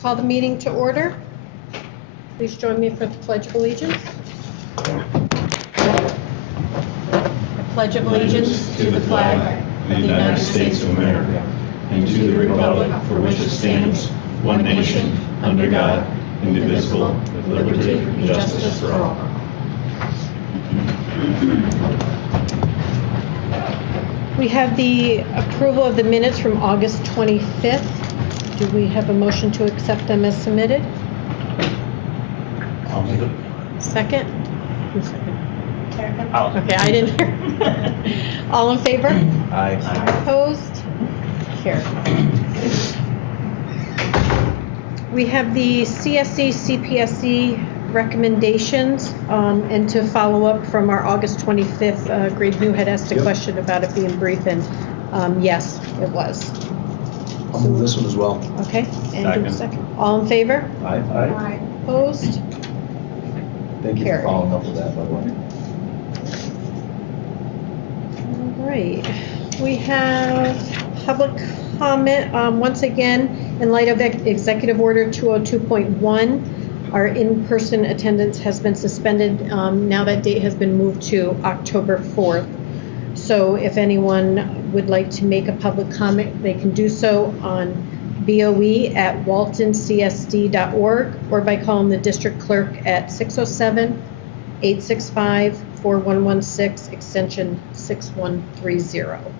Call the meeting to order. Please join me for the Pledge of Allegiance. I pledge allegiance to the flag of the United States of America and to the republic for which it stands, one nation, under God, indivisible, with liberty and justice for all. We have the approval of the minutes from August 25th. Do we have a motion to accept them as submitted? I'll move it. Second? Who's second? I'll. Okay, I didn't hear. All in favor? Aye. Opposed? Carried. We have the CSE, CPSE recommendations, and to follow up from our August 25th, Greg New had asked a question about it being brief, and yes, it was. I'll move this one as well. Okay, and second. All in favor? Aye. Aye. Opposed? Thank you Carried. for following up with that, by the way. All right, we have public comment. Once again, in light of Executive Order 202.1, our in-person attendance has been suspended. Now that date has been moved to October 4th. So if anyone would like to make a public comment, they can do so on BOE@waltoncsd.org or by calling the district clerk at 607-865-4116, extension 6130.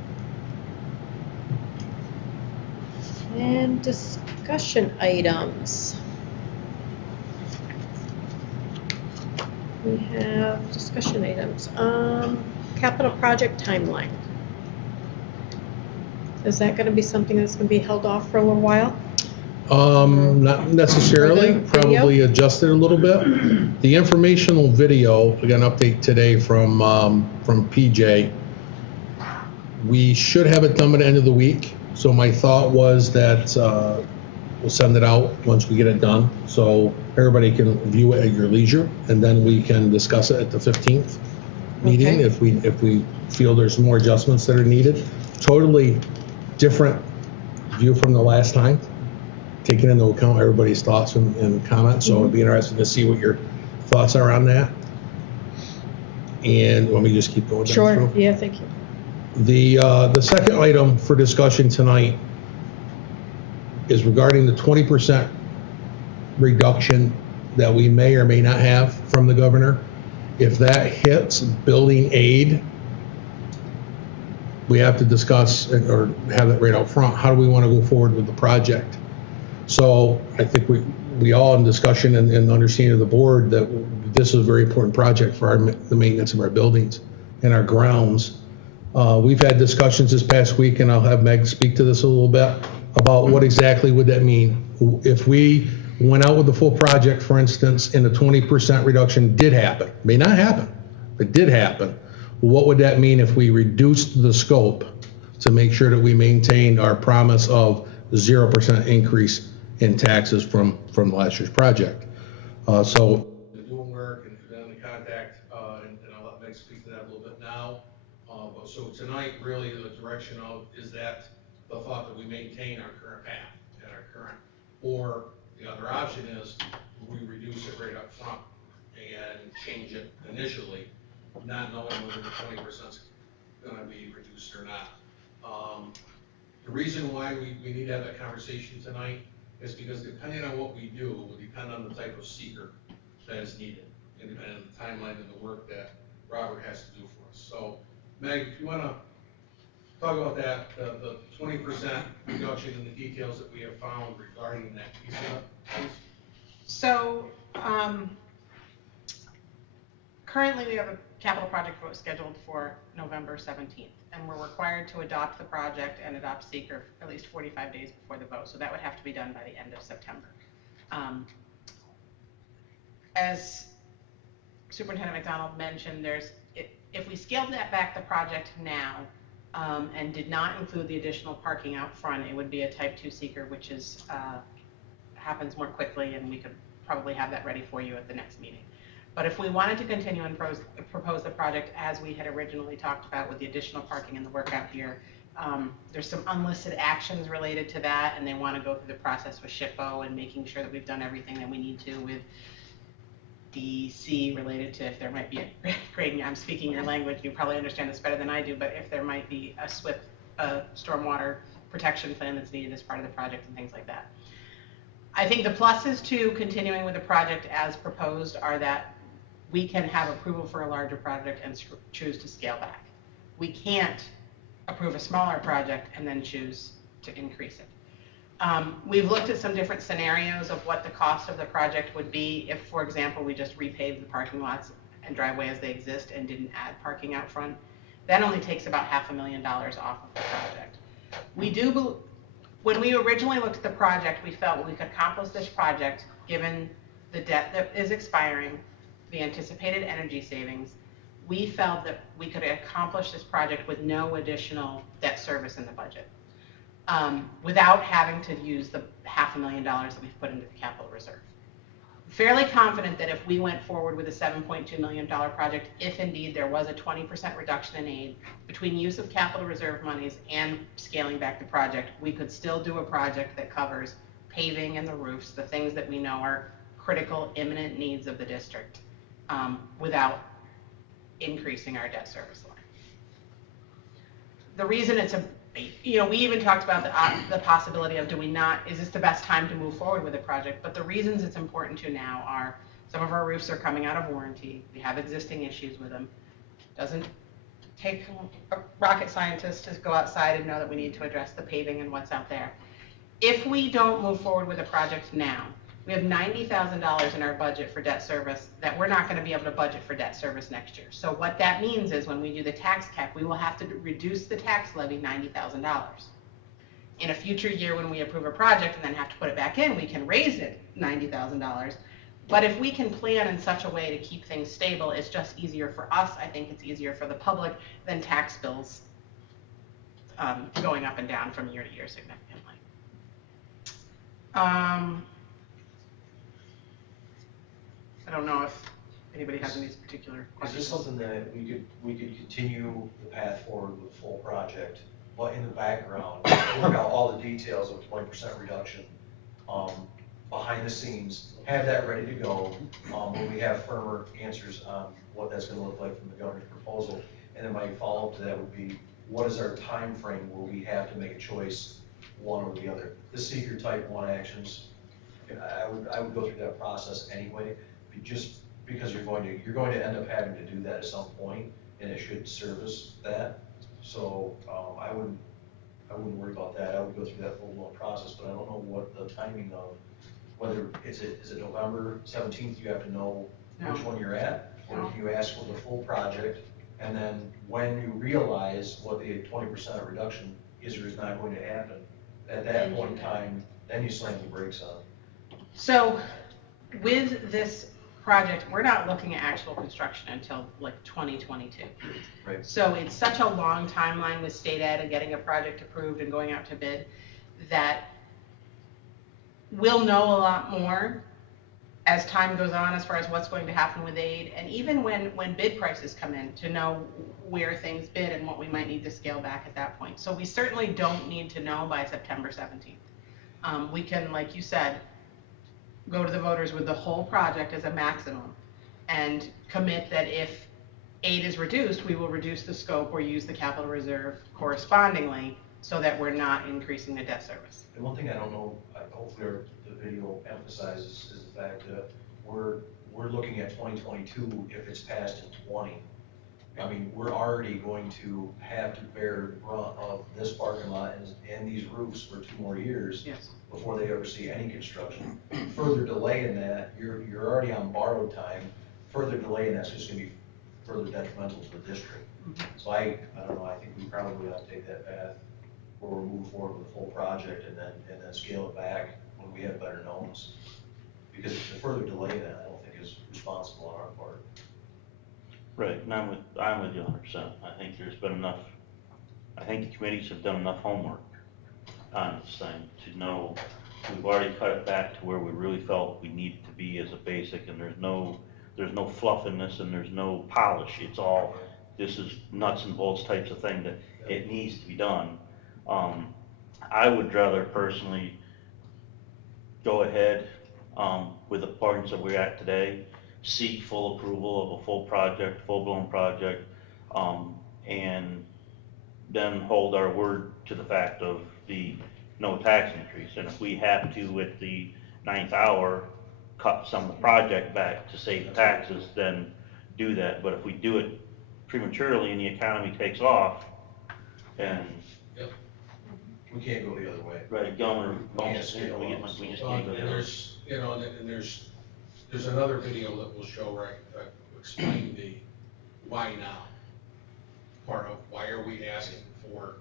And discussion items. We have discussion items. Capital project timeline. Is that going to be something that's going to be held off for a little while? Not necessarily, probably adjusted a little bit. The informational video, we got an update today from PJ. We should have it done by the end of the week. So my thought was that we'll send it out once we get it done, so everybody can view it at your leisure, and then we can discuss it at the 15th meeting if we feel there's more adjustments that are needed. Totally different view from the last time, taking into account everybody's thoughts and comments. So it'd be interesting to see what your thoughts are on that. And let me just keep going down Sure. through. Yeah, thank you. The second item for discussion tonight is regarding the 20% reduction that we may or may not have from the governor. If that hits building aid, we have to discuss or have it right out front. How do we want to go forward with the project? So I think we all in discussion and understanding of the board that this is a very important project for the maintenance of our buildings and our grounds. We've had discussions this past week, and I'll have Meg speak to this a little bit about what exactly would that mean. If we went out with the full project, for instance, and the 20% reduction did happen, may not happen, but did happen, what would that mean if we reduced the scope to make sure that we maintained our promise of 0% increase in taxes from last year's project? So doing work and then the contact, and I'll let Meg speak to that a little bit now. So tonight, really, the direction of is that the thought that we maintain our current path and our current, or the other option is we reduce it right up front and change it initially, not knowing whether the 20% is going to be reduced or not. The reason why we need to have that conversation tonight is because depending on what we do will depend on the type of seeker that is needed and depending on the timeline and the work that Robert has to do for us. So Meg, if you want to talk about that, the 20% reduction in the details that we have found regarding that piece of it, please. So currently we have a capital project vote scheduled for November 17th, and we're required to adopt the project and adopt seeker at least 45 days before the vote. So that would have to be done by the end of September. As Superintendent McDonald mentioned, if we scaled that back the project now and did not include the additional parking out front, it would be a type 2 seeker, which is happens more quickly, and we could probably have that ready for you at the next meeting. But if we wanted to continue and propose the project as we had originally talked about with the additional parking and the work out here, There's some unlisted actions related to that, and they want to go through the process with SHPO and making sure that we've done everything that we need to with DC related to if there might be a, Creighton, I'm speaking your language, you probably understand this better than I do, but if there might be a SWIP, stormwater protection plan that's needed as part of the project and things like that. I think the pluses to continuing with the project as proposed are that we can have approval for a larger project and choose to scale back. We can't approve a smaller project and then choose to increase it. We've looked at some different scenarios of what the cost of the project would be if, for example, we just repaved the parking lots and driveway as they exist and didn't add parking out front. That only takes about $500,000 off of the project. When we originally looked at the project, we felt we could accomplish this project given the debt that is expiring, the anticipated energy savings. We felt that we could accomplish this project with no additional debt service in the budget, without having to use the $500,000 that we've put into the capital reserve. Fairly confident that if we went forward with a $7.2 million project, if indeed there was a 20% reduction in aid between use of capital reserve monies and scaling back the project, we could still do a project that covers paving and the roofs, the things that we know are critical, imminent needs of the district, without increasing our debt service line. The reason it's we even talked about the possibility of is this the best time to move forward with the project? But the reasons it's important to now are some of our roofs are coming out of warranty. We have existing issues with them. Doesn't take a rocket scientist to go outside and know that we need to address the paving and what's out there. If we don't move forward with the project now, we have $90,000 in our budget for debt service that we're not going to be able to budget for debt service next year. So what that means is when we do the tax cap, we will have to reduce the tax levy $90,000. In a future year when we approve a project and then have to put it back in, we can raise it $90,000. But if we can plan in such a way to keep things stable, it's just easier for us. I think it's easier for the public than tax bills going up and down from year to year significantly. I don't know if anybody has any particular questions. Is this something that we could continue the path forward with the full project, but in the background, work out all the details of 20% reduction behind the scenes, have that ready to go when we have firmer answers on what that's going to look like from the governor's proposal, and then my follow-up to that would be, what is our time frame where we have to make a choice, one or the other? The seeker type 1 actions, I would go through that process anyway. Just because you're going to end up having to do that at some point, and it should service that. So I wouldn't worry about that. I would go through that full-blown process, but I don't know what the timing of whether is it November 17th. You have to know which one you're at, or if you ask for the full project, and then when you realize what the 20% reduction is or is not going to happen, at that point in time, then you slam the brakes on. So with this project, we're not looking at actual construction until like 2022. Right. So it's such a long timeline with state ed and getting a project approved and going out to bid that we'll know a lot more as time goes on as far as what's going to happen with aid, and even when bid prices come in, to know where things bid and what we might need to scale back at that point. So we certainly don't need to know by September 17th. We can, like you said, go to the voters with the whole project as a maximum and commit that if aid is reduced, we will reduce the scope or use the capital reserve correspondingly so that we're not increasing the debt service. And one thing I don't know, hopefully the video emphasizes, is the fact that we're looking at 2022 if it's passed in 20. I mean, we're already going to have to bear the brunt of this parking lot and these roofs for 2 more years. Yes. Before they ever see any construction. Further delay in that, you're already on borrowed time. Further delay in that's just going to be further detrimental to the district. Mm-hmm. So I don't know. I think we probably ought to take that path where we'll move forward with the full project and then scale it back when we have better knowns. Because the further delay in that, I don't think is responsible on our part. Right, and I'm with you 100%. I think there's been enough. I think the committees have done enough homework on this thing to know we've already cut it back to where we really felt we needed to be as a basic, and there's no fluff in this and there's no polish. It's all, this is nuts and bolts types of thing that it needs to be done. I would rather personally go ahead, with the points that we're at today, seek full approval of a full project, full-blown project, and then hold our word to the fact of the no tax increase. And if we have to, at the 9th hour, cut some of the project back to save taxes, then do that. But if we do it prematurely and the economy takes off, and We can't go the other way. right, going, We can't scale we up, just so- can't And go there. there's, you know, and there's another video that we'll show, right, that explain the why now. Part of why are we asking for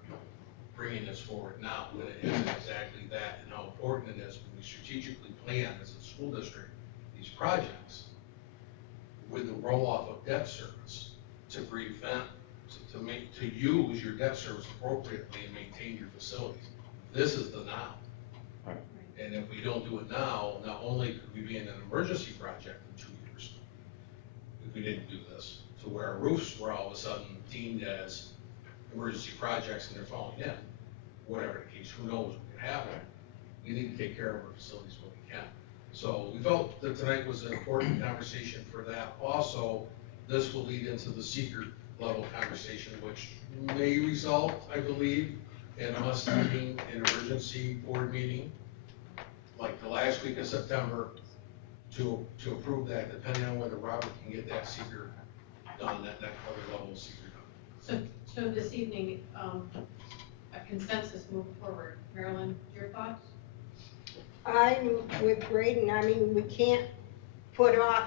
bringing this forward now, when it is exactly that, and how important it is when we strategically plan as a school district, these projects, with the roll-off of debt service, to prevent, to use your debt service appropriately and maintain your facilities. This is the now. Right. And if we don't do it now, not only could we be in an emergency project in 2 years, if we didn't do this, to where our roofs were all of a sudden deemed as emergency projects and they're falling in, whatever the case, who knows what could happen. We need to take care of our facilities when we can. So we felt that tonight was an important conversation for that. Also, this will lead into the seeker level conversation, which may result, I believe, in us needing an emergency board meeting, like the last week of September, to approve that, depending on whether Robert can get that seeker done, that other level of seeker done. So this evening, a consensus moving forward. Marilyn, your thoughts? I'm with Braden. I mean, we can't put off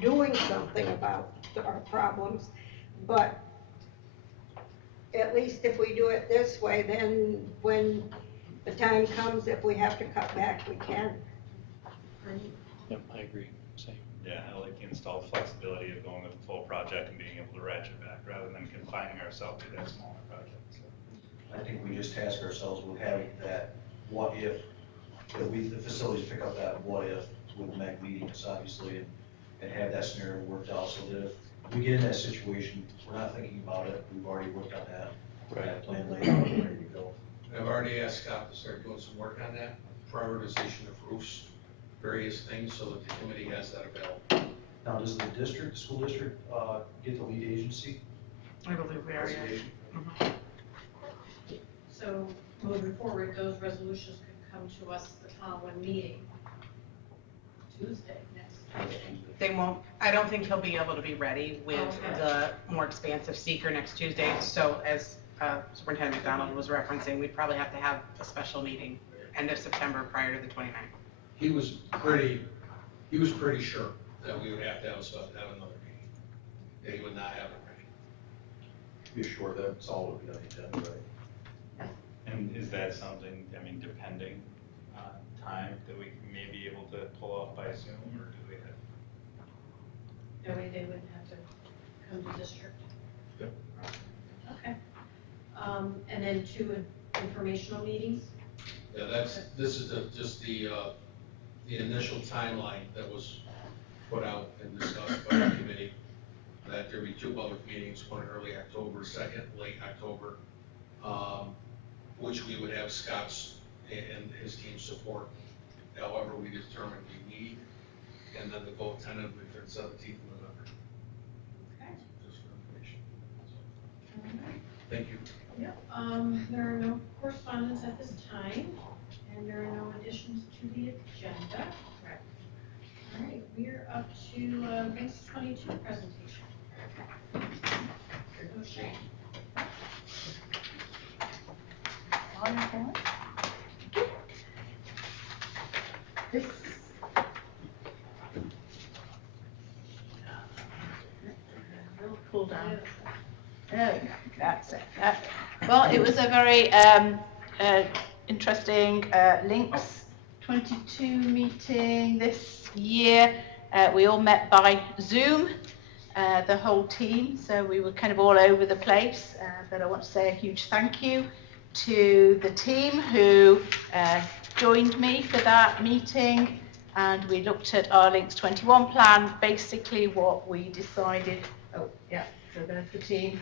doing something about our problems, but at least if we do it this way, then when the time comes, if we have to cut back, we can. Yep, I agree, same. Yeah, I like the installed flexibility of going with a full project and being able to ratchet back rather than confining ourselves to that smaller project. So. I think we just task ourselves with having that what if, that the facilities pick up that what if with MEG meetings, obviously, and have that scenario worked out so that if we get in that situation, we're not thinking about it, we've already worked on that. That plan laid out, ready to go. I've already asked Scott to start doing some work on that, prioritization of roofs, various things, so that the committee has that available. Now, does the school district, get the lead agency? I believe we are, yes. Designation? So moving forward, those resolutions could come to us at one meeting, Tuesday, next Tuesday. They won't, I don't think he'll be able to be ready with Okay. the more expansive seeker next Tuesday. So as Superintendent McDonald was referencing, we'd probably have to have a special meeting end of September prior to the 29th. He was pretty sure that we would have to have another meeting, that he would not have it ready. Be sure that's all would be on the agenda, right? And is that something, I mean, depending on time, that we may be able to pull off by Zoom, or do we have? That way they wouldn't have to come to district. Yep. Okay. And then 2 informational meetings? Yeah, this is just the initial timeline that was put out and discussed by the committee, that there be 2 public meetings, one early October, second late October, which we would have Scott's and his team's support, however we determine we need, and then the vote tentatively for the 17th of November. Okay. Just for information. All right. Thank you. Yep. There are no correspondence at this time, and there are no additions to the agenda. Correct. All right, we're up to Links 22 presentation. Here goes Shane. Pull down. Oh, that's it. Well, it was a very interesting Links 22 meeting this year. We all met by Zoom, the whole team, so we were kind of all over the place. But I want to say a huge thank you to the team who joined me for that meeting, and we looked at our Links 21 plan, basically what we decided. Oh, yeah, so there's the team.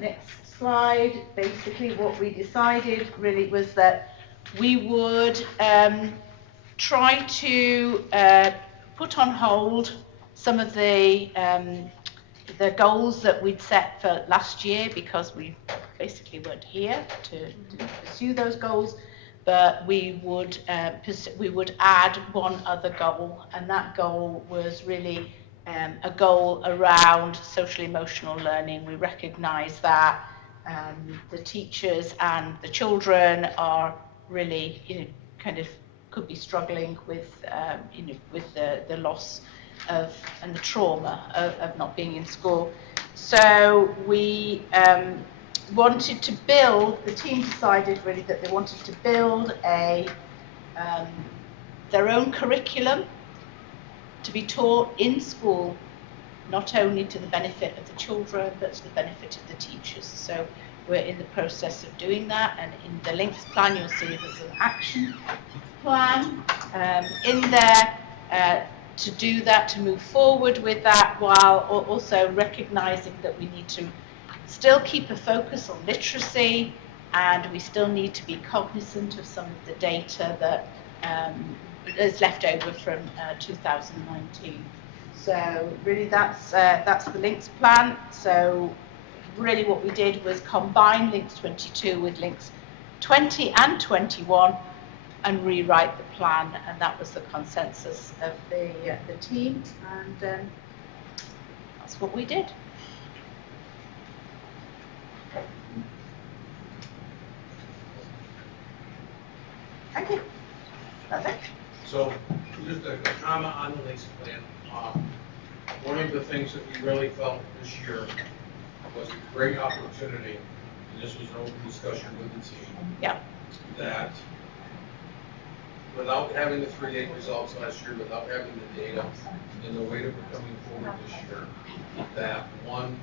Next slide. Basically what we decided really was that we would try to put on hold some of the goals that we'd set for last year, because we basically weren't here to pursue those goals, but we would add one other goal, and that goal was really a goal around social emotional learning. We recognise that the teachers and the children are really, kind of could be struggling with, with the loss of and the trauma of not being in school. So we wanted to build, the team decided really that they wanted to build their own curriculum to be taught in school, not only to the benefit of the children, but to the benefit of the teachers. So we're in the process of doing that, and in the links plan you'll see there's an action plan in there to do that, to move forward with that, while also recognising that we need to still keep a focus on literacy, and we still need to be cognizant of some of the data that is left over from 2019. So really that's the links plan. So really what we did was combine links 22 with links 20 and 21 and rewrite the plan, and that was the consensus of the team, and that's what we did. Thank you. That's it. So, just a comment on the links plan. One of the things that we really felt this year was a great opportunity, and this was an open discussion with the team. Yeah. That without having the 3-8 results last year, without having the data in the way that we're coming forward this year, that one,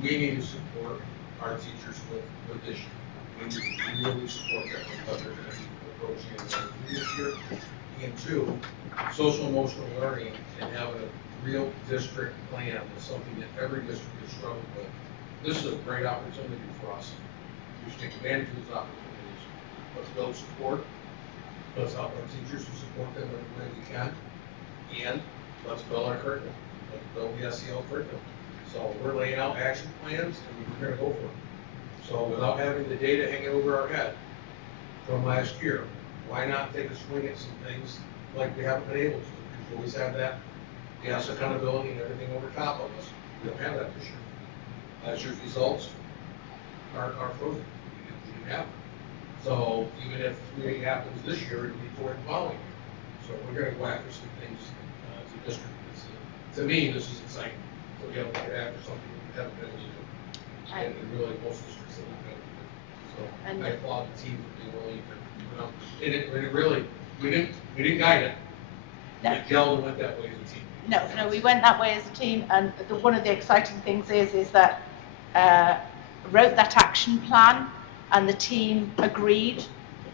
we need to support our teachers with this year. We need to really support them with what they're going to be approaching this year. And two, social emotional learning and having a real district plan is something that every district is struggling with. This is a great opportunity for us. We should take advantage of these opportunities. Let's build support. Let's help our teachers to support them every way we can. And let's build our curriculum. Let's build the SEL curriculum. So we're laying out action plans and we're going to go for them. So without having the data hanging over our head from last year, why not take a swing at some things like we haven't been able to? Because we always have that gas accountability and everything over top of us. We don't have that this year. Last year's results are frozen. We didn't have them. So even if 3-8 happens this year, it'll be 4 the following year. So we're going to go after some things as a district. To me, this is exciting. So we have to get after something we haven't been able to do. And really most districts have not been able to do. So I applaud the team for being willing to, and it really, we didn't guide it. No. We gelled and went that way as a team. No, we went that way as a team, and one of the exciting things is that wrote that action plan, and the team agreed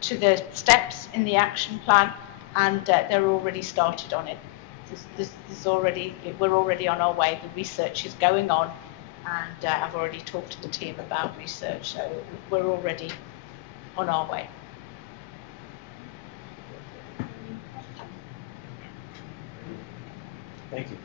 to the steps in the action plan, and they're already started on it. We're already on our way. The research is going on, and I've already talked to the team about research, so we're already on our way. Thank you.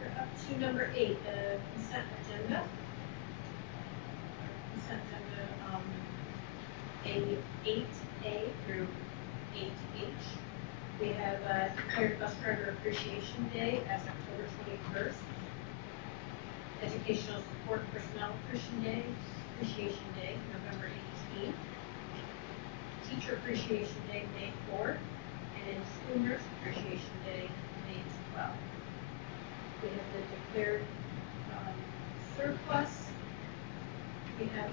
We're up to number 8, the consent agenda. We have declared Bus Driver Appreciation Day as October 21st. Educational Support Personnel Appreciation Day, November 18th. Teacher Appreciation Day, May 4th. And School Nurse Appreciation Day, May 12th. We have the declared surplus. We have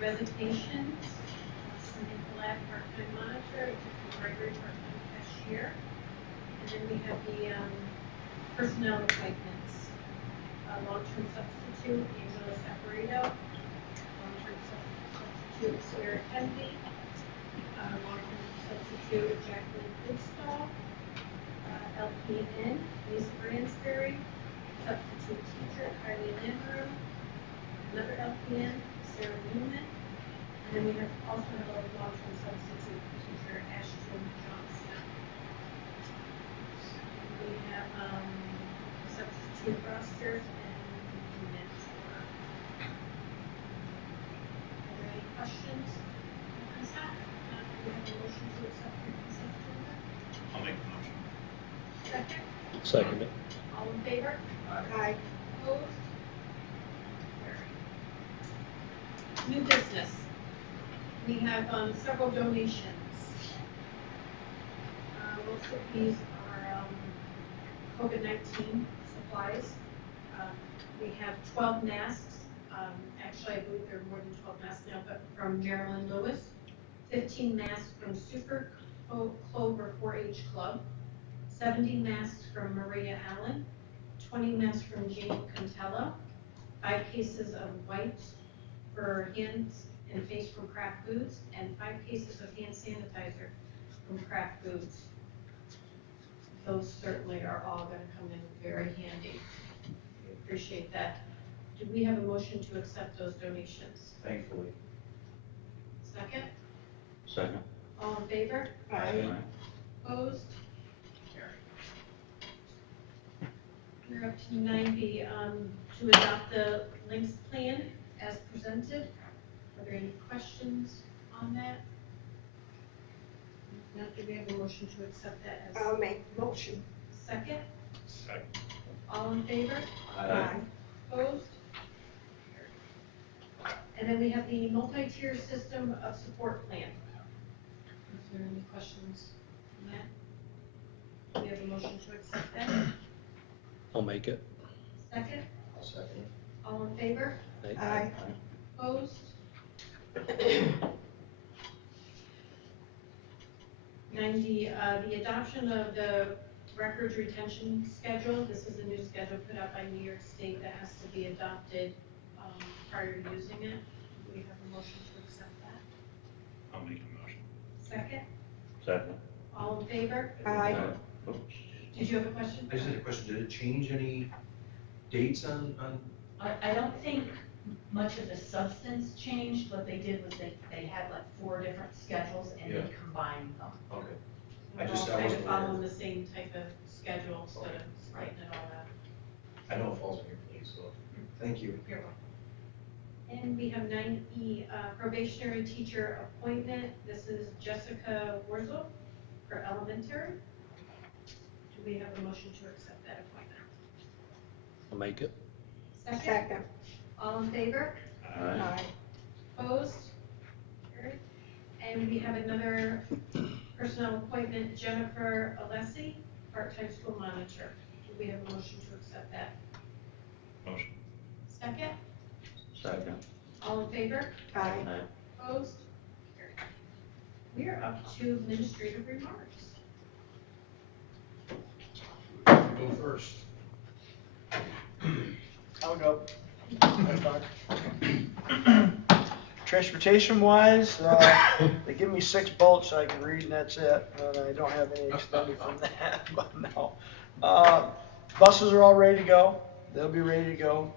resignations. Cindy Collette, part-time monitor, Gregory, part-time cashier. And then we have the personnel appointments. Long-term substitute, Angela Saporito. Long-term substitute, Sarah Kennedy. Long-term substitute, Jacqueline Goodstall. LPN, Lisa Bransberry. Substitute teacher, Kylie Lambert. Another LPN, Sarah Newman. And then we also have a long-term substitute teacher, Ashton Johnson. We have substitute rosters and mentor. Are there any questions? Consent? We have a motion to accept the consent agenda. I'll make the motion. Second? Second it. All in favor? Aye. Opposed? Carried. New business. We have several donations. Most of these are COVID-19 supplies. We have 12 masks. Actually, I believe there are more than 12 masks now, but from Marilyn Lewis. 15 masks from Super Clover 4-H Club. 70 masks from Maria Allen. 20 masks from Jane Contella. 5 cases of wipes for hands and face from Kraft Foods, and 5 cases of hand sanitizer from Kraft Foods. Those certainly are all going to come in very handy. We appreciate that. Do we have a motion to accept those donations? Thankfully. Second? Second. All in favor? Aye. Opposed? Carried. We're up to 9B, to adopt the links plan as presented. Are there any questions on that? If not, do we have a motion to accept that as I'll make the motion. second? Second. All in favor? Aye. Opposed? And then we have the multi-tier system of support plan. Is there any questions on that? Do we have a motion to accept that? I'll make it. Second? I'll second it. All in favor? Aye. Opposed? 90, the adoption of the records retention schedule. This is a new schedule put out by New York State that has to be adopted prior to using it. Do we have a motion to accept that? I'll make a motion. Second? Second. All in favor? Aye. Oops. Did you have a question? I just had a question, did it change any dates on? I don't think much of the substance changed. What they did was they had like 4 different schedules and they Yeah. combined them. Okay. We're I just- all I kind of wasn't aware. following the same type of schedule instead of writing it all out. I know it falls in your place, so, thank you. You're welcome. And we have 9E, probationary teacher appointment. This is Jessica Warzel for elementary. Do we have a motion to accept that appointment? I'll make it. Second. All in favor? Aye. Opposed? Carried. And we have another personnel appointment, Jennifer Alessi, part-time school monitor. Do we have a motion to accept that? Motion. Second? Second. All in favor? Aye. Opposed? Carried. We are up to administrative remarks. Go first. I'll go. Transportation wise, they give me 6 bullets I can read and that's it. I don't have any extended from that, but no. Buses are all ready to go. They'll be ready to go.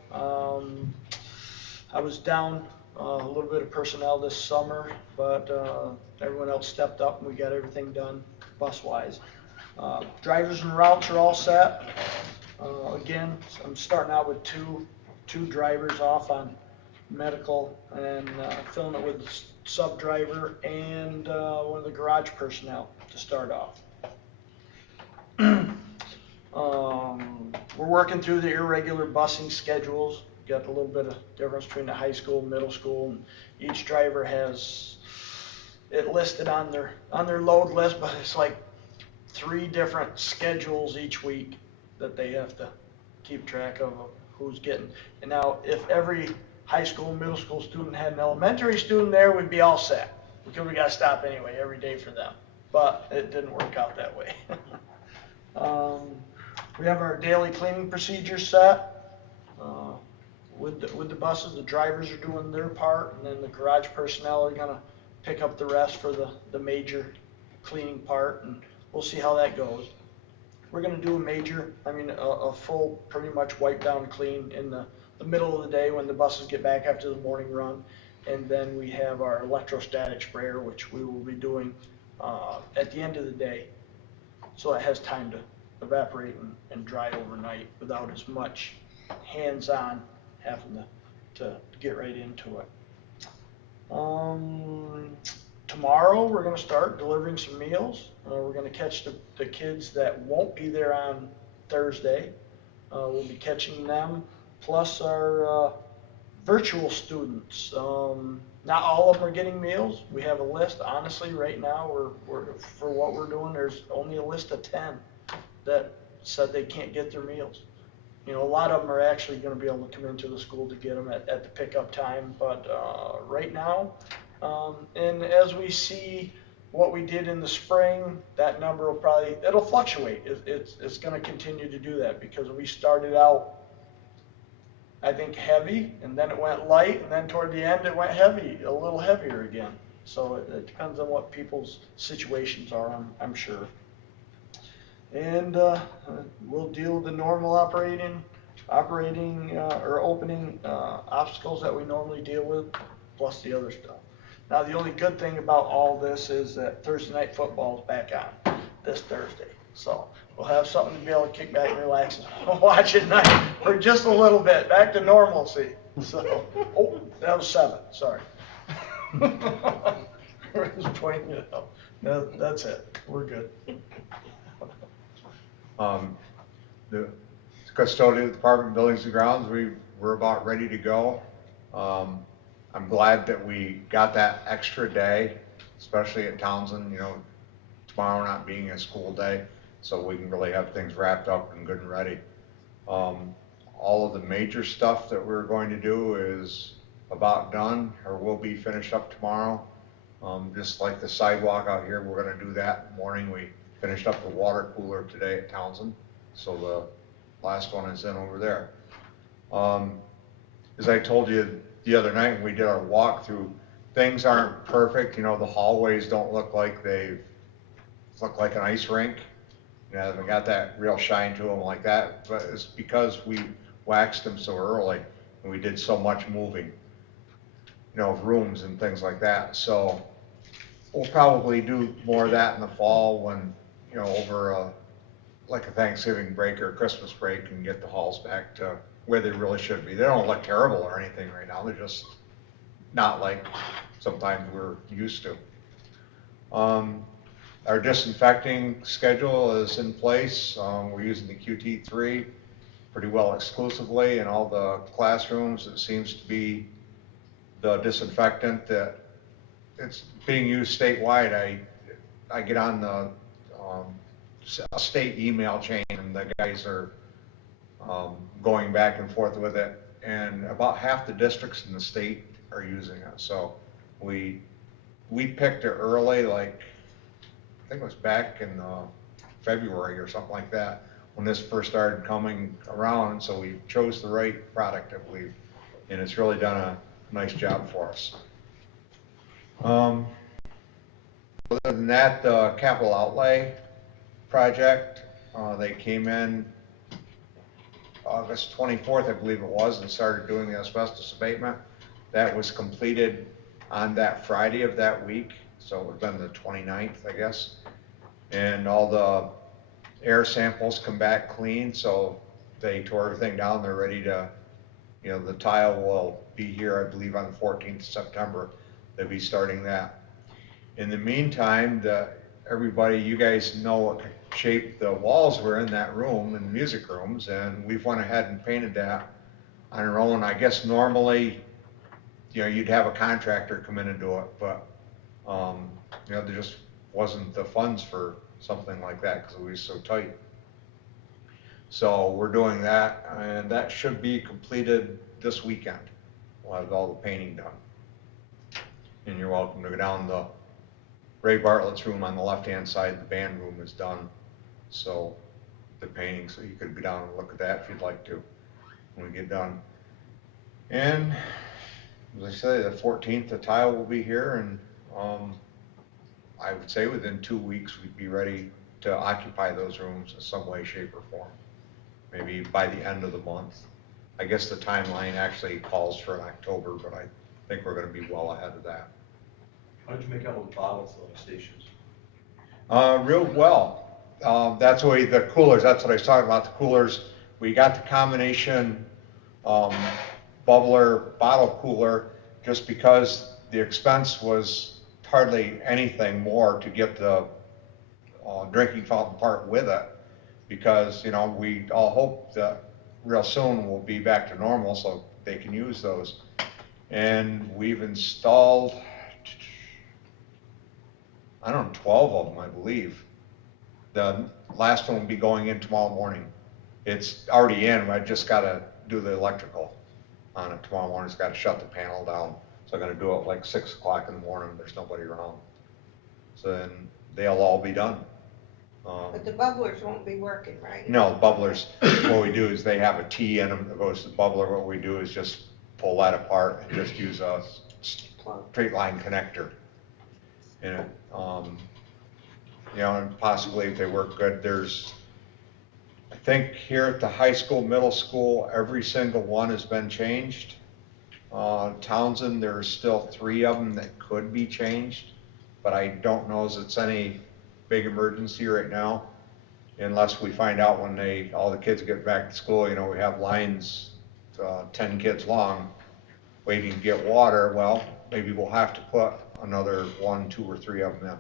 I was down a little bit of personnel this summer, but everyone else stepped up and we got everything done bus wise. Drivers and routes are all set. Again, I'm starting out with two drivers off on medical and filling it with the sub driver and one of the garage personnel to start off. We're working through the irregular busing schedules. Got a little bit of difference between the high school, middle school, and each driver has it listed on their load list, but it's like 3 different schedules each week that they have to keep track of who's getting. And now, if every high school, middle school student had an elementary student there, we'd be all set, because we got to stop anyway every day for them. But it didn't work out that way. We have our daily cleaning procedures set. With the buses, the drivers are doing their part, and then the garage personnel are gonna pick up the rest for the major cleaning part, and we'll see how that goes. We're gonna do a full, pretty much wipe down clean in the middle of the day when the buses get back after the morning run. And then we have our electrostatic sprayer, which we will be doing at the end of the day, so it has time to evaporate and dry overnight without as much hands-on having to get right into it. Tomorrow we're going to start delivering some meals. We're going to catch the kids that won't be there on Thursday. We'll be catching them, plus our virtual students. Not all of them are getting meals. We have a list. Honestly, right now, we're for what we're doing, there's only a list of 10 that said they can't get their meals. You know, a lot of them are actually going to be able to come into the school to get them at the pickup time. But right now, and as we see what we did in the spring, that number will it'll fluctuate. It's going to continue to do that, because we started out, I think, heavy, and then it went light, and then toward the end it went heavy, a little heavier again. So it depends on what people's situations are, I'm sure. And we'll deal with the normal operating or opening obstacles that we normally deal with, plus the other stuff. Now, the only good thing about all this is that Thursday night football is back on this Thursday. So we'll have something to be able to kick back and relax and watch at night for just a little bit, back to normalcy. So, oh, that was 7, sorry. We're just pointing it out. No, that's it, we're good. The custodial department, buildings and grounds, we're about ready to go. I'm glad that we got that extra day, especially at Townsend, you know, tomorrow not being a school day, so we can really have things wrapped up and good and ready. All of the major stuff that we're going to do is about done, or will be finished up tomorrow. Just like the sidewalk out here, we're going to do that in the morning. We finished up the water cooler today at Townsend, so the last one is in over there. As I told you the other night when we did our walkthrough, things aren't perfect. You know, the hallways don't look like an ice rink. You know, they haven't got that real shine to them like that, but it's because we waxed them so early and we did so much moving, you know, of rooms and things like that. So we'll probably do more of that in the fall when, you know, over like a Thanksgiving break or a Christmas break, and get the halls back to where they really should be. They don't look terrible or anything right now. They're just not like sometimes we're used to. Our disinfecting schedule is in place. We're using the QT3 pretty well exclusively in all the classrooms. It seems to be the disinfectant that it's being used statewide. I get on the state email chain, and the guys are going back and forth with it, and about half the districts in the state are using it. So we picked it early, like I think it was back in February or something like that when this first started coming around. So we chose the right product, I believe, and it's really done a nice job for us. Other than that, the capital outlay project, they came in August 24th, I believe it was, and started doing the asbestos abatement. That was completed on that Friday of that week, so it would have been the 29th, I guess. And all the air samples come back clean, so they tore everything down. They're ready to, you know, the tile will be here, I believe, on the 14th of September. They'll be starting that. In the meantime, everybody, you guys know what shape the walls were in that room and music rooms, and we've went ahead and painted that on our own. I guess normally, you know, you'd have a contractor come in and do it, but, you know, there just wasn't the funds for something like that because it was so tight. So we're doing that, and that should be completed this weekend. We'll have all the painting done. And you're welcome to go down the Ray Bartlett's room on the left-hand side. The band room is done. So the painting, so you could go down and look at that if you'd like to when we get done. And as I say, the 14th, the tile will be here, and I would say within 2 weeks we'd be ready to occupy those rooms in some way, shape, or form. Maybe by the end of the month. I guess the timeline actually calls for October, but I think we're going to be well ahead of that. How did you make out with bottle filling stations? Real well. That's the way the coolers, that's what I was talking about, the coolers. We got the combination bubbler bottle cooler just because the expense was hardly anything more to get the drinking fountain part with it, because, you know, we all hope that real soon we'll be back to normal so they can use those. And we've installed, I don't know, 12 of them, I believe. The last one will be going in tomorrow morning. It's already in, I just got to do the electrical on it tomorrow morning. It's got to shut the panel down. So I'm going to do it like 6 o'clock in the morning. There's nobody around. So then they'll all be done. But the bubblers won't be working, right? No, bubblers, what we do is they have a T in them that goes to the bubbler. What we do is just pull that apart and just use a straight line connector in it. You know, and possibly if they work good, there's, I think here at the high school, middle school, every single one has been changed. Townsend, there's still 3 of them that could be changed, but I don't know if it's any big emergency right now, unless we find out when all the kids get back to school. You know, we have lines 10 kids long waiting to get water. Well, maybe we'll have to put another 1, 2, or 3 of them in,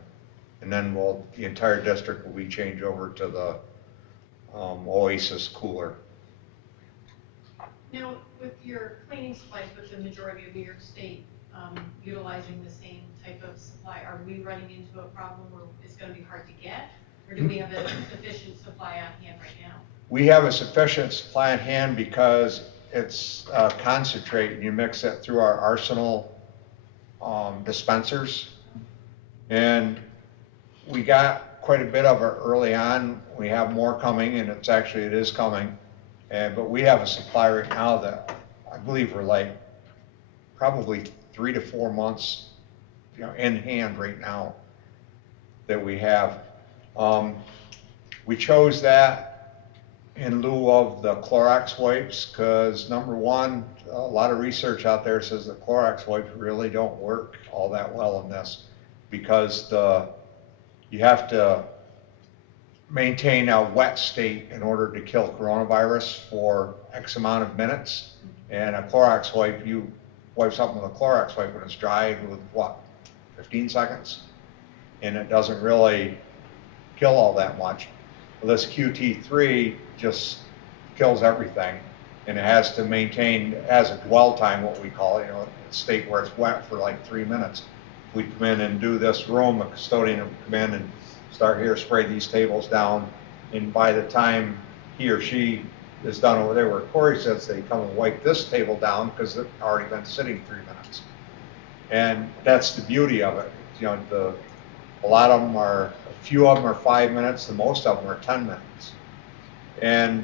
and then the entire district will be changed over to the Oasis cooler. Now, with your cleaning supplies, with the majority of New York State utilizing the same type of supply, are we running into a problem where it's going to be hard to get? Or do we have a sufficient supply on hand right now? We have a sufficient supply on hand because it's concentrate, and you mix it through our Arsenal dispensers. And we got quite a bit of it early on. We have more coming, and it is coming. But we have a supply right now that I believe we're like probably 3 to 4 months, you know, in hand right now that we have. We chose that in lieu of the Clorox wipes because, number one, a lot of research out there says the Clorox wipes really don't work all that well in this, because you have to maintain a wet state in order to kill coronavirus for X amount of minutes. And a Clorox wipe, you wipe something with a Clorox wipe when it's dry with what, 15 seconds? And it doesn't really kill all that much. Well, this QT3 just kills everything, and it has to maintain, as a dwell time, what we call it, you know, a state where it's wet for like 3 minutes. If we come in and do this room, a custodian would come in and start here, spray these tables down, and by the time he or she is done over there where Corey says, they come and wipe this table down because it's already been sitting 3 minutes. And that's the beauty of it. You know, a few of them are 5 minutes, the most of them are 10 minutes. And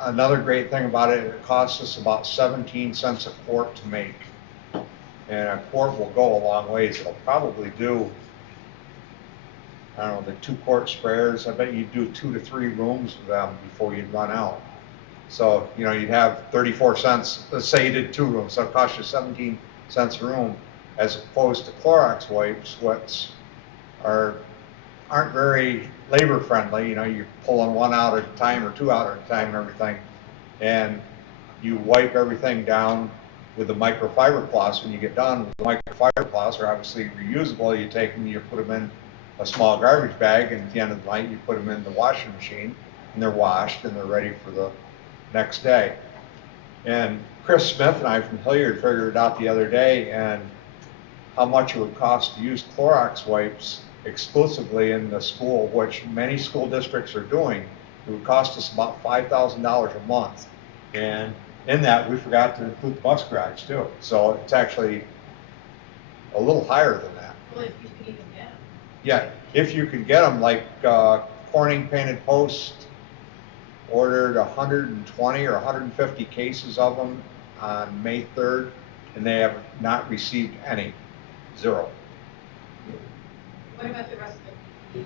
another great thing about it, it costs us about 17 cents a quart to make. And a quart will go a long ways. It'll probably do, I don't know, the 2-quart sprayers, I bet you'd do 2 to 3 rooms with them before you'd run out. So, you know, you'd have 34 cents, let's say you did 2 rooms, so it costs you 17 cents a room, as opposed to Clorox wipes, which aren't very labor friendly. You know, you're pulling 1 out at a time or 2 out at a time and everything. And you wipe everything down with the microfiber cloths when you get done. The microfiber cloths are obviously reusable. You take them, you put them in a small garbage bag, and at the end of the night, you put them in the washing machine, and they're washed, and they're ready for the next day. And Chris Smith and I from Hilliard figured it out the other day, and how much it would cost to use Clorox wipes exclusively in the school, which many school districts are doing. It would cost us about $5,000 a month. And in that, we forgot to include the bus garage too. So it's actually a little higher than that. Well, if you can even get them. Yeah, if you can get them, like Corning Painted Post ordered 120 or 150 cases of them on May 3rd, and they have not received any. Zero. What about the rest of the,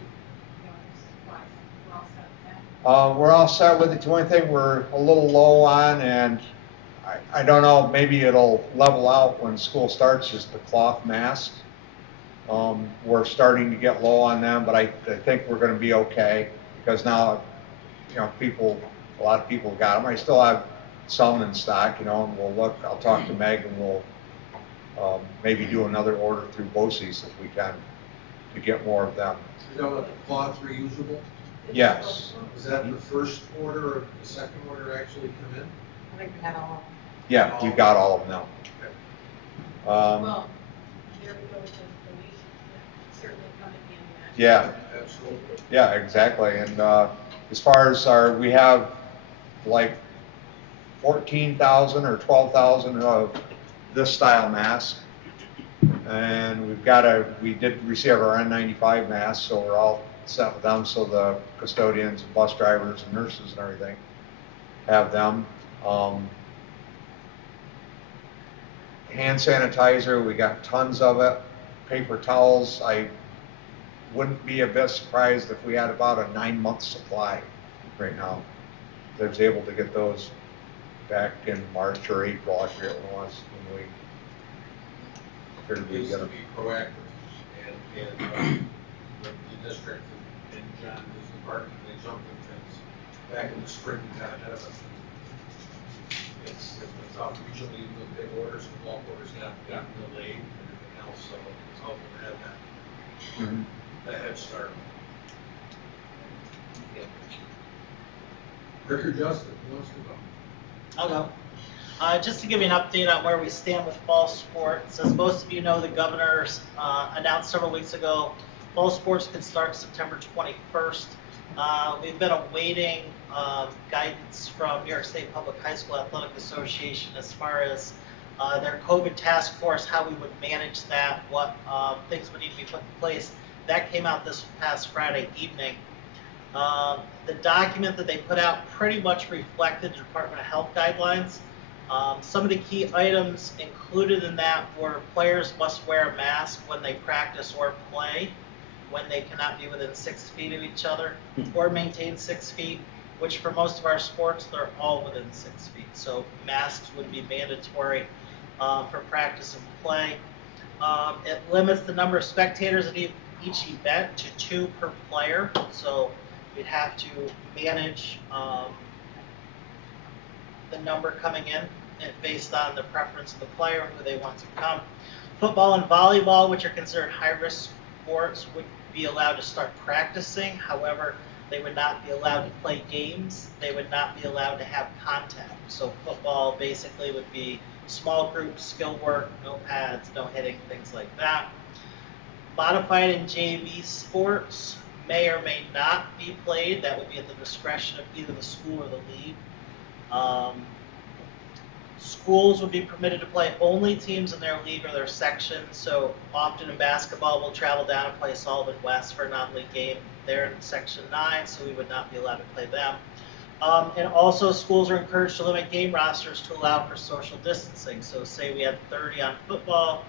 supplies? We're all set with that? We're all set with it. The only thing we're a little low on, and I don't know, maybe it'll level out when school starts, is the cloth mask. We're starting to get low on them, but I think we're going to be okay, because now, a lot of people got them. I still have some in stock, and we'll look. I'll talk to Meg, and we'll maybe do another order through BOCES if we can, to get more of them. Is that what the cloth reusable? Yes. Is that the first order or the second order actually come in? I think we had all. Yeah, we've got all of them now. Well, there we go with the donations, that certainly come in handy. Yeah, Absolutely. yeah, exactly. And as far as we have like 14,000 or 12,000 of this style mask, and we did receive our N95 masks, so we're all set with them. So the custodians and bus drivers and nurses and everything have them. Hand sanitizer, we got tons of it. Paper towels, I wouldn't be a bit surprised if we had about a 9-month supply right now. They was able to get those back in March or April, I forget when it was, when we figured we'd Needs get to them. be proactive, and the district and John, his department, they jumped in things back in the spring, and got ahead of it. It's been tough. Usually the big orders and bulk orders have gotten delayed and everything else, so it's helpful to have that head start. Rick or Justin, who wants to go? I'll go. Just to give you an update on where we stand with fall sports. As most of you know, the governor announced several weeks ago, fall sports can start September 21st. We've been awaiting guidance from New York State Public High School Athletic Association as far as their COVID task force, how we would manage that, what things would need to be put in place. That came out this past Friday evening. The document that they put out pretty much reflected the Department of Health guidelines. Some of the key items included in that were players must wear a mask when they practice or play, when they cannot be within 6 feet of each other, or maintain 6 feet, which for most of our sports, they're all within 6 feet. So masks would be mandatory for practice and play. It limits the number of spectators at each event to 2 per player. So we'd have to manage the number coming in based on the preference of the player and who they want to come. Football and volleyball, which are considered high-risk sports, would be allowed to start practicing. However, they would not be allowed to play games. They would not be allowed to have contact. So football basically would be small group skill work, no pads, no hitting, things like that. Modified and JV sports may or may not be played. That would be at the discretion of either the school or the league. Schools would be permitted to play only teams in their league or their section. So often in basketball, we'll travel down and play Sullivan West for a non-league game. They're in Section 9, so we would not be allowed to play them. And also schools are encouraged to limit game rosters to allow for social distancing. So say we have 30 on football,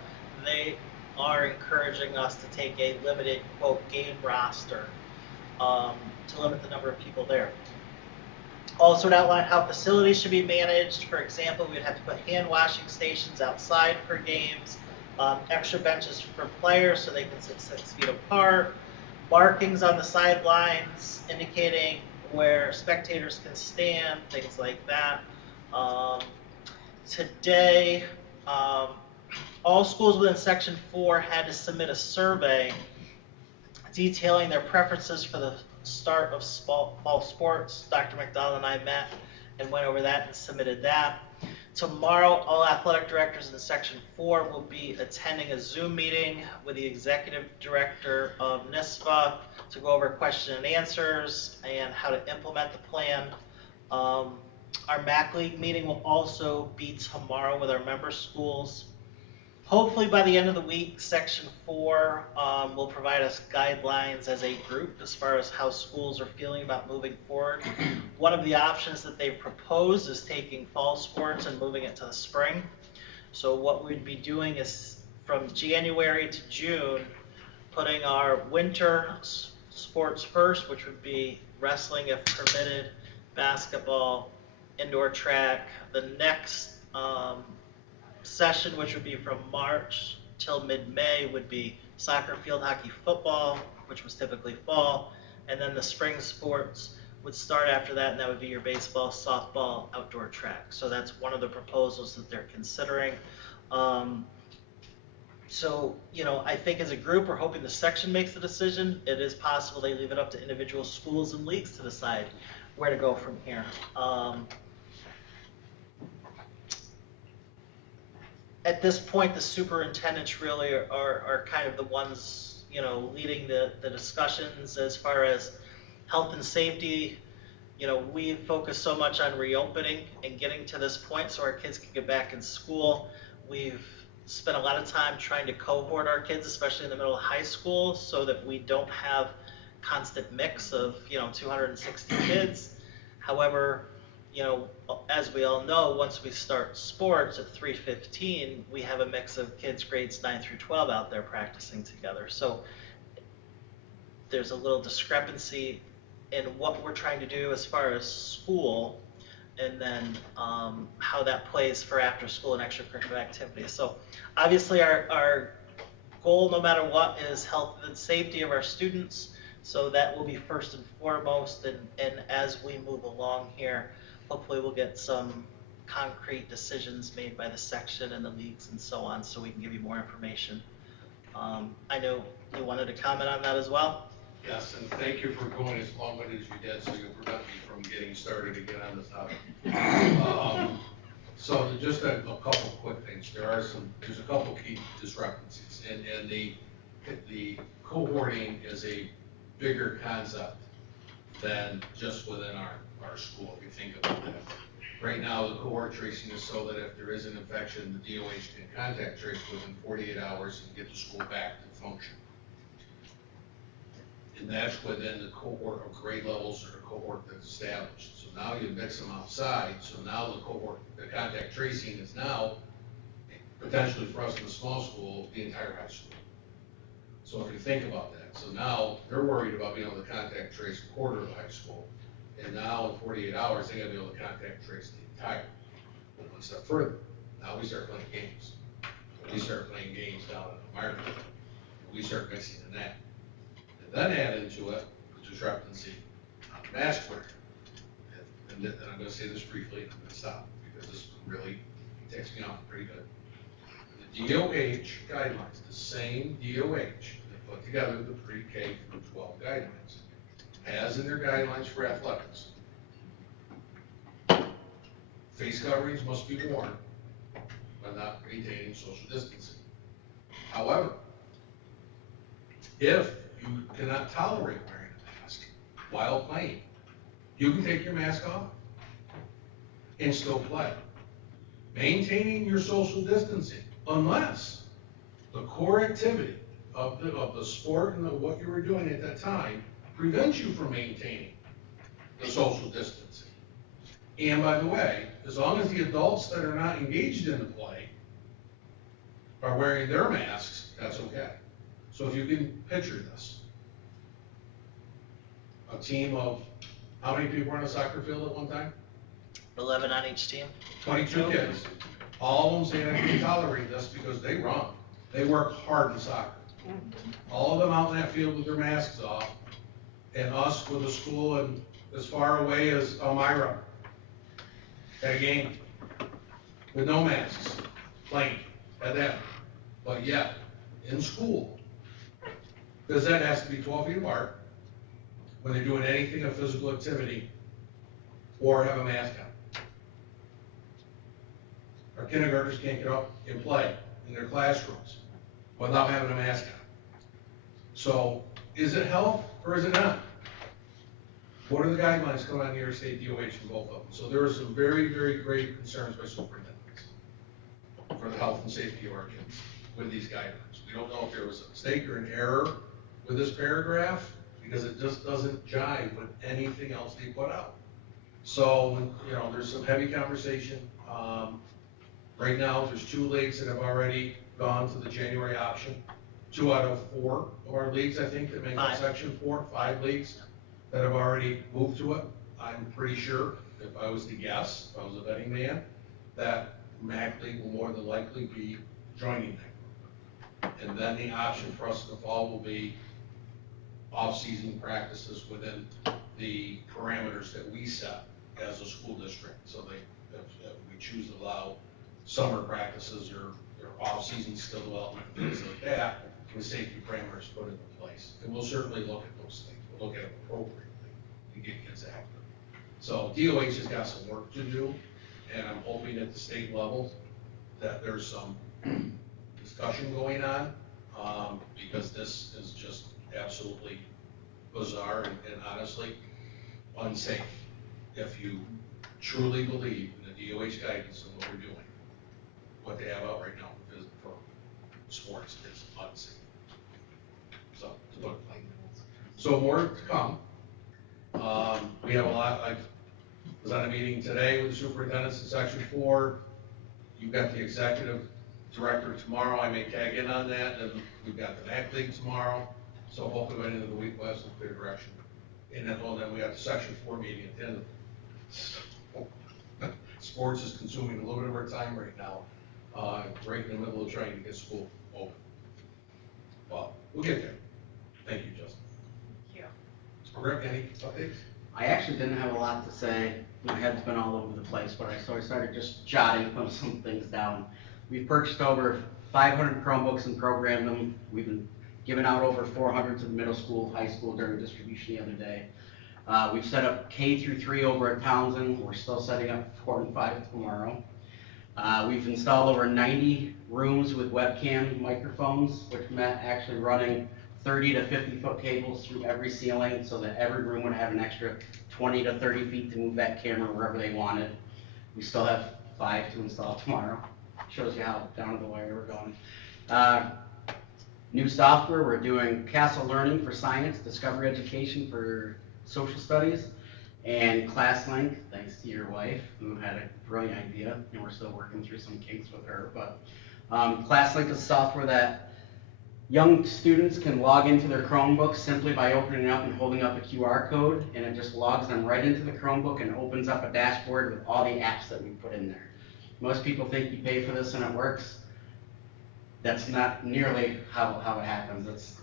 they are encouraging us to take a limited, quote, game roster to limit the number of people there. Also, it outlined how facilities should be managed. For example, we'd have to put hand washing stations outside for games, extra benches for players so they can sit 6 feet apart, markings on the sidelines indicating where spectators can stand, things like that. Today, all schools within Section 4 had to submit a survey detailing their preferences for the start of fall sports. Dr. McDonald and I met and went over that and submitted that. Tomorrow, all athletic directors in Section 4 will be attending a Zoom meeting with the executive director of NISVA to go over question and answers and how to implement the plan. Our MAC League meeting will also be tomorrow with our member schools. Hopefully by the end of the week, Section 4 will provide us guidelines as a group as far as how schools are feeling about moving forward. One of the options that they've proposed is taking fall sports and moving it to the spring. So what we'd be doing is from January to June, putting our winter sports first, which would be wrestling if permitted, basketball, indoor track. The next session, which would be from March till mid-May, would be soccer, field hockey, football, which was typically fall, and then the spring sports would start after that, and that would be your baseball, softball, outdoor track. So that's one of the proposals that they're considering. So, you know, I think as a group, we're hoping the section makes the decision. It is possible they leave it up to individual schools and leagues to decide where to go from here. At this point, the superintendents really are kind of the ones, you know, leading the discussions as far as health and safety. You know, we focus so much on reopening and getting to this point so our kids can get back in school. We've spent a lot of time trying to cohort our kids, especially in the middle of high school, so that we don't have constant mix of, you know, 260 kids. However, you know, as we all know, once we start sports at 3:15, we have a mix of kids grades 9 through 12 out there practicing together. So there's a little discrepancy in what we're trying to do as far as school, and then how that plays for after school and extracurricular activities. So obviously our goal, no matter what, is health and safety of our students. So that will be first and foremost, and as we move along here, hopefully we'll get some concrete decisions made by the section and the leagues and so on, so we can give you more information. I know you wanted to comment on that as well? Yes, and thank you for going as long-winded as you did, so you prevent me from getting started again on this topic. So just a couple quick things. There's a couple key discrepancies, and the cohorting is a bigger concept than just within our school, if you think about that. Right now, the cohort tracing is so that if there is an infection, the DOH can contact trace within 48 hours and get the school back to function. And that's within the cohort of grade levels or the cohort that's established. So now you mix them outside, so now the contact tracing is now, potentially for us in a small school, the entire high school. So if you think about that, so now they're worried about being able to contact trace a quarter of the high school. And now in 48 hours, they gotta be able to contact trace the entire. But one step further, now we start playing games. We start playing games down in the market. We start mixing in that. And then add into it the discrepancy on mask wear. And I'm gonna say this briefly, and I'm gonna stop, because this really takes me off pretty good. The DOH guidelines, the same DOH that put together the pre-K through 12 guidelines, has in their guidelines for athletics. Face coverings must be worn when not maintaining social distancing. However, if you cannot tolerate wearing a mask while playing, you can take your mask off and still play. Maintaining your social distancing, unless the core activity of the sport and what you were doing at that time prevents you from maintaining the social distancing. And by the way, as long as the adults that are not engaged in the play are wearing their masks, that's okay. So if you can picture this, a team of, how many people were on a soccer field at one time? 11 on each team. 22 kids. All of them saying I can't tolerate this because they run. They work hard in soccer. All of them out in that field with their masks off, and us with a school and as far away as Elmira at a game with no masks, playing at that. But yet, in school, because that has to be 12 feet apart when they're doing anything of physical activity or have a mask on. Our kindergartners can't get up and play in their classrooms without having a mask on. So is it health or is it not? What are the guidelines coming out of New York State DOH from both of them? So there are some very, very grave concerns by superintendents for the health and safety of our kids with these guidelines. We don't know if there was a mistake or an error with this paragraph because it just doesn't jive with anything else they put out. So, you know, there's some heavy conversation. Right now, there's 2 leagues that have already gone to the January option. 2 out of 4 of our leagues, I think, that make up section 4, 5 leagues that have already moved to it. I'm pretty sure, if I was to guess, if I was a betting man, that MAC League will more than likely be joining that group. And then the option for us in the fall will be off-season practices within the parameters that we set as a school district. So if we choose to allow summer practices or off-season skill development, things like that, with safety parameters put into place. And we'll certainly look at those things. We'll look at them appropriately to get kids active. So DOH has got some work to do, and I'm hoping at the state level that there's some discussion going on, because this is just absolutely bizarre and honestly unsafe if you truly believe in the DOH guidance and what we're doing. What they have out right now for sports is unsafe. So, to put it plain. So more to come. We have a lot. I was on a meeting today with the superintendents in section 4. You've got the executive director tomorrow. I may tag in on that. And we've got the MAC League tomorrow. So hopefully by the end of the week we'll have some clear direction. And then we got the section 4 meeting at the end of sports is consuming a little bit of our time right now. Right in the middle of trying to get school open. Well, we'll get there. Thank you, Justin. Thank you. Rick, any updates? I actually didn't have a lot to say. My head's been all over the place, but I started just jotting some things down. We've purchased over 500 Chromebooks and programmed them. We've been giving out over 400 to the middle school, high school during distribution the other day. We've set up K-3 over at Townsend. We're still setting up 4 and 5 tomorrow. We've installed over 90 rooms with webcam microphones, which meant actually running 30 to 50 foot cables through every ceiling so that every room would have an extra 20 to 30 feet to move that camera wherever they wanted. We still have 5 to install tomorrow. Shows you how down to the wire we're going. New software, we're doing Castle Learning for science, Discovery Education for social studies, and Classlink, thanks to your wife, who had a brilliant idea, and we're still working through some kinks with her. But Classlink is software that young students can log into their Chromebook simply by opening it up and holding up a QR code, and it just logs them right into the Chromebook and opens up a dashboard with all the apps that we put in there. Most people think you pay for this and it works. That's not nearly how it happens.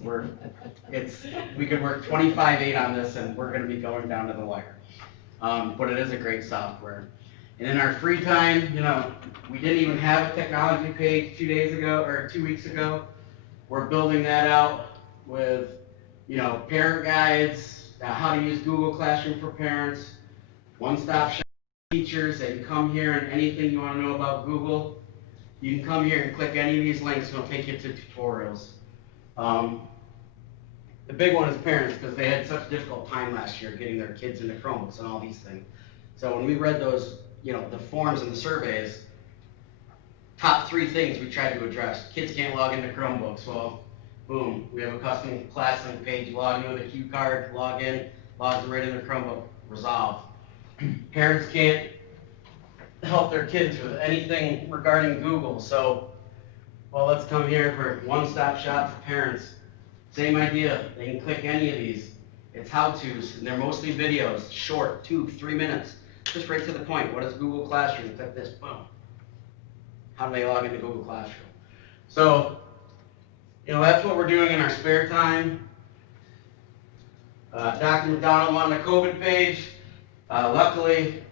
We could work 25/8 on this and we're gonna be going down to the wire. But it is a great software. And in our free time, you know, we didn't even have a technology page 2 weeks ago. We're building that out with, you know, parent guides, how to use Google Classroom for parents, one-stop shop teachers. They can come here and anything you wanna know about Google, you can come here and click any of these links and it'll take you to tutorials. The big one is parents, because they had such a difficult time last year getting their kids into Chromebooks and all these things. So when we read those, you know, the forms and the surveys, top 3 things we tried to address. Kids can't log into Chromebooks. Well, boom, we have a custom Classlink page. Log in with a Q card, log in, logs them right in their Chromebook, resolved. Parents can't help their kids with anything regarding Google. So, well, let's come here for one-stop shop for parents. Same idea. They can click any of these. It's how-tos, and they're mostly videos, short, 2-3 minutes, just right to the point. What is Google Classroom? Click this, boom. How do they log into Google Classroom? So, you know, that's what we're doing in our spare time. Dr. McDonald wanted a COVID page. Luckily,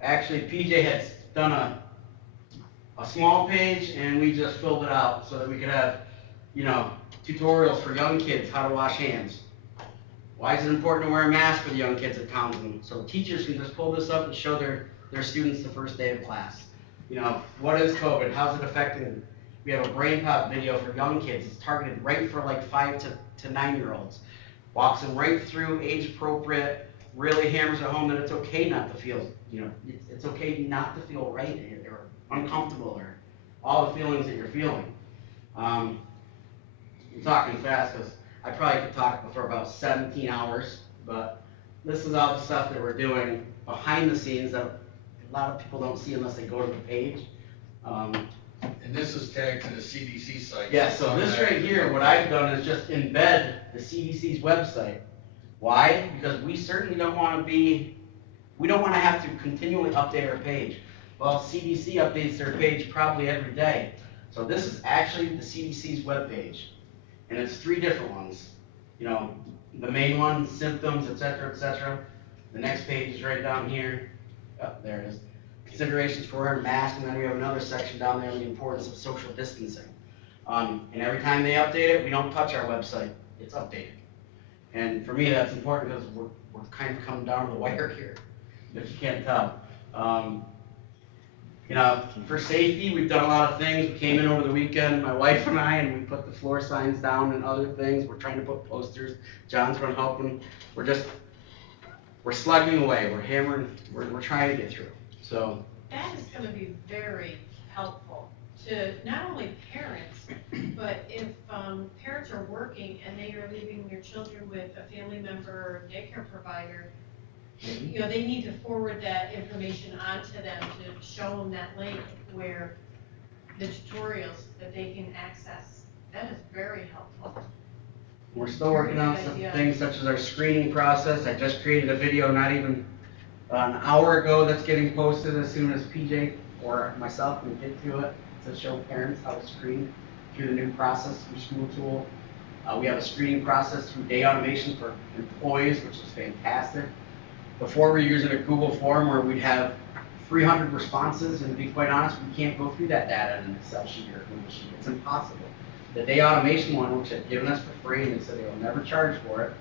actually, PJ had done a small page, and we just filled it out so that we could have, you know, tutorials for young kids, how to wash hands. Why is it important to wear a mask for the young kids at Townsend? So teachers can just pull this up and show their students the first day of class. You know, what is COVID? How's it affecting them? We have a brain pop video for young kids. It's targeted right for like 5 to 9-year-olds. Walks them right through, age appropriate, really hammers it home that it's okay not to feel, you know, it's okay not to feel right or uncomfortable or all the feelings that you're feeling. I'm talking fast because I probably could talk for about 17 hours, but this is all the stuff that we're doing behind the scenes that a lot of people don't see unless they go to the page. And this is tagged to the CDC site. Yeah, so this right here, what I've done is just embed the CDC's website. Why? Because we certainly don't want to have to continually update our page. Well, CDC updates their page probably every day. So this is actually the CDC's webpage. And it's 3 different ones. You know, the main one, symptoms, etc., etc. The next page is right down here. Oh, there it is. Considerations for wearing a mask, and then we have another section down there on the importance of social distancing. And every time they update it, we don't touch our website. It's updated. And for me, that's important because we're kind of coming down to the wire here, if you can't tell. You know, for safety, we've done a lot of things. We came in over the weekend, my wife and I, and we put the floor signs down and other things. We're trying to put posters. John's been helping. We're slugging away. We're hammering. We're trying to get through. So that is going to be very helpful to not only parents, but if parents are working and they are leaving their children with a family member or daycare provider, you know, they need to forward that information on to them to show them that link where the tutorials that they can access. That is very helpful. we're still working on some things such as our screening process. I just created a video not even an hour ago that's getting posted as soon as PJ or myself can get to it to show parents how to screen through the new process through School Tool. We have a screening process through day automation for employees, which is fantastic. Before we were using a Google form where we'd have 300 responses, and to be quite honest, we can't go through that data in an Excel sheet or a Google sheet. It's impossible. The day automation one, which they've given us for free, and they said they will never charge for it.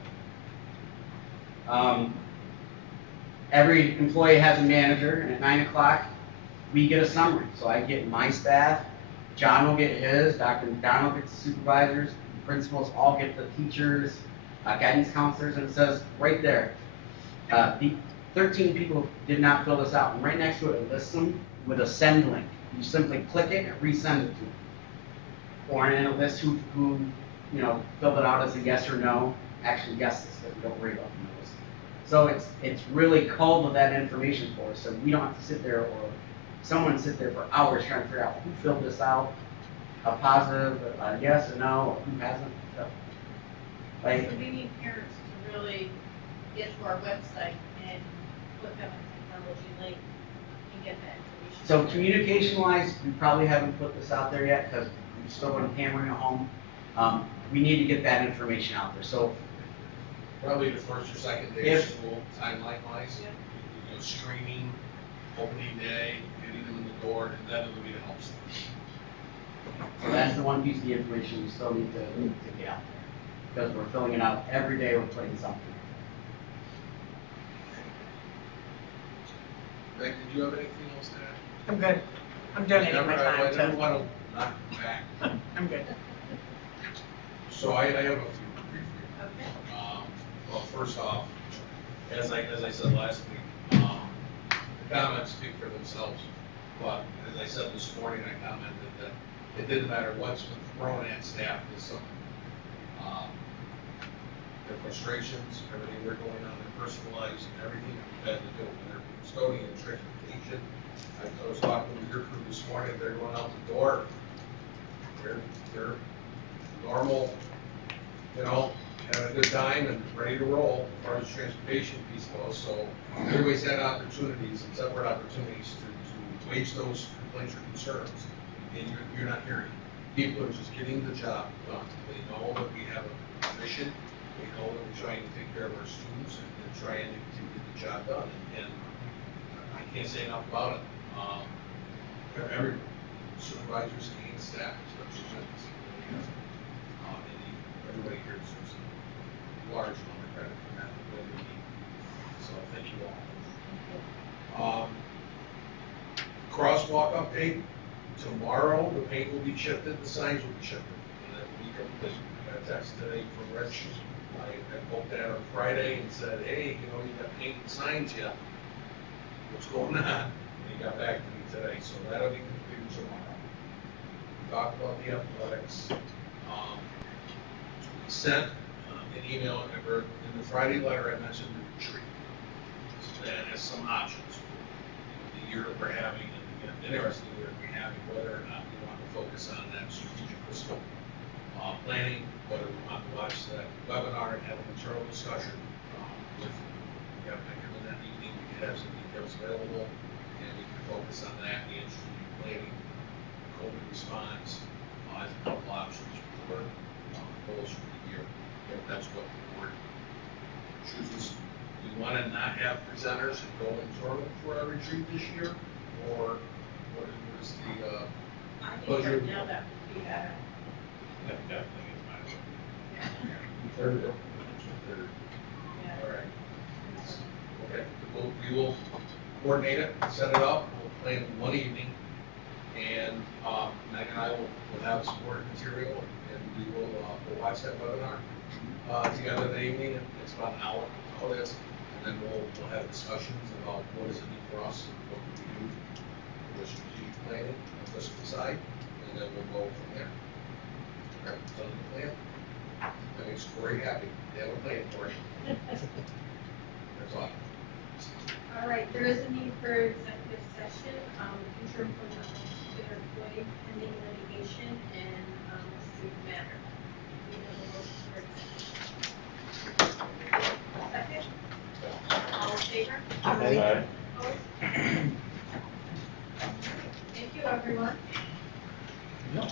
Every employee has a manager, and at 9 o'clock, we get a summary. So I get my staff, John will get his, Dr. McDonald gets the supervisors, the principals all get the teachers, guidance counselors, and it says right there, the 13 people did not fill this out, and right next to it, it lists them with a send link. You simply click it and resend it to them. Or and it'll list who you know filled it out as a yes or no. Actually, yeses, but we don't worry about the no's. So it's really culled with that information for us, so we don't have to sit there or someone sit there for hours trying to figure out who filled this out, a positive, a yes, a no, or who hasn't. So, like, So we need parents to really get to our website and click on the technology link and get that information. so communication-wise, we probably haven't put this out there yet because we've still been hammering it home. We need to get that information out there. So Probably the first or second day of school, timeline-wise, you know, screening, opening day, getting them in the door, and then it'll be the help center. So that's the one piece of the information we still need to get out there. Because we're filling it out every day, we're putting something. Meg, did you have anything else to add? I'm good. I'm donating my time I never to. want to knock you back. I'm good. So I have a few brief. Okay. Well, first off, as I said last week, the comments speak for themselves. But as I said this morning, I commented that it didn't matter what's been thrown at staff this summer. Their frustrations, everything they're going on, their personal lives, and everything that we've had to do with their custodian, transportation. I was talking with your crew this morning, they're going out the door. They're normal, you know, having a good time and ready to roll as far as the transportation piece goes. So everybody's had opportunities and separate opportunities to wage those complaints or concerns, and you're not hearing. People are just getting the job done. They know that we have a mission. We know that we're trying to take care of our students and trying to get the job done. And I can't say enough about it. Every supervisors and staff, especially students, and you all. Crosswalk update, tomorrow the paint will be shifted, the signs will be shifted. And then we can, I got a text today from Rich, I poked at her Friday and said, hey, you know, you got paint and signs yet? What's going on? And he got back to me today, so that'll be completed tomorrow. We talked about the athletics. We sent an email, remember, in the Friday letter I mentioned the retreat. So that has some options for the year that we're having, and interesting year we're having, whether or not we want to focus on that strategic fiscal planning, whether we want to watch that webinar and have an internal discussion with, we have to come in that evening, we can have some details available, and we can focus on that and strategic planning, COVID response, as a couple options for goals for the year. If that's what the board chooses. We want to not have presenters and go internal for our retreat this year, or what is the I think pleasure? right now that would be better. That definitely is my opinion. Third. Yeah. All right. Okay, we will coordinate it, set it up, we'll plan one evening, and Meg and I will have supporting material, and we will we'll watch that webinar together that evening. It's about an hour, all this, and then we'll have discussions about what is the need for us, and what can we do for the strategic planning on the fiscal side, and then we'll go from there. Okay, so the plan. That makes Corey happy. They have a plan for you. That's all. All right, there is a need for executive session, future employment of consider employee pending litigation and, student matter. We have a motion for executive. Second? All in favor? Aye. Opposed? Thank you, everyone. Yeah.